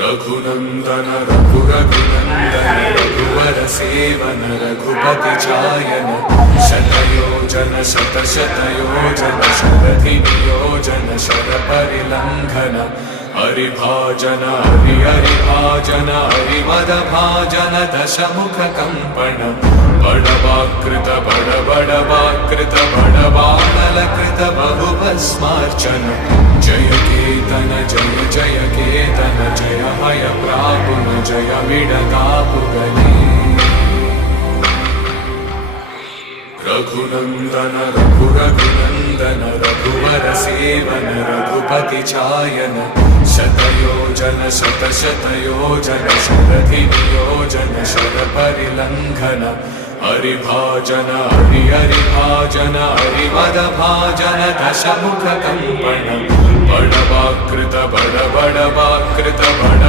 रघुनंदन रघुरघुनंदन रघुवर seven Raghupati चायन शतयोजन शतशतयोजन शरधि नियोजन शरपरिलंघन हरिभाजन हरिभाजन हरिमदभाजन दशमुख कंपन बड़वाकृत बड़वाकृत बड़बाणलकृत बहुभस्मार्चन जय केतन जय केतन जय हय प्रापुन जय विडदापुगले रघुनंदन रघुरघुनंदन रघुवर सेवन रघुपति चायन शतयोजन शतशतयोजन शरधि नियोजन शरपरिलंघन हरिभाजन हरिभाजन हरिमदभाजन दशमुख कंपन बड़वाकृत बड़